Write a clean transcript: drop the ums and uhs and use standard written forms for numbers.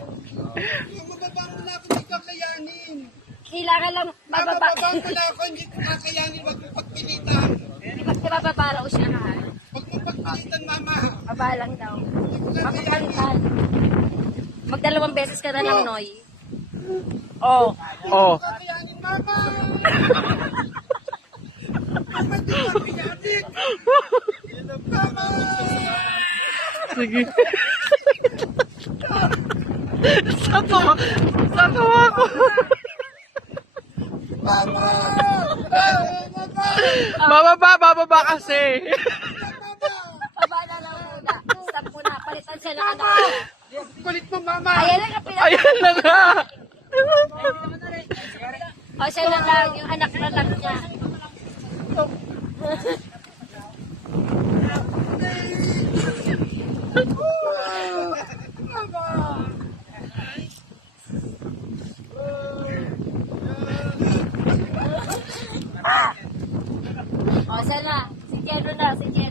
Mababa mo na ako, hindi kakayanin. Kailangan lang bababa. Mababa mo na ako, hindi ko kakayanin. Huwag mo pagpilitan. Di ba babaraw siya na? Huwag mo pagpilitan, mama. Baba lang daw. Makapalitan. Magdalawang beses ka na lang, Noy. Oh. Oh. Kakayanin, mama. Mama, hindi kakayanin. Mama. Sige. Satawa ako. Mama. Bababa kasi. Baba na lang muna. Stop muna. Palitan siya ng anak niya. Kulit mo, mama. Ayan na nga Ayan na nga. O siya na lang. Yung anak na lang niya. O siya na. Si Kero na. Si Kero.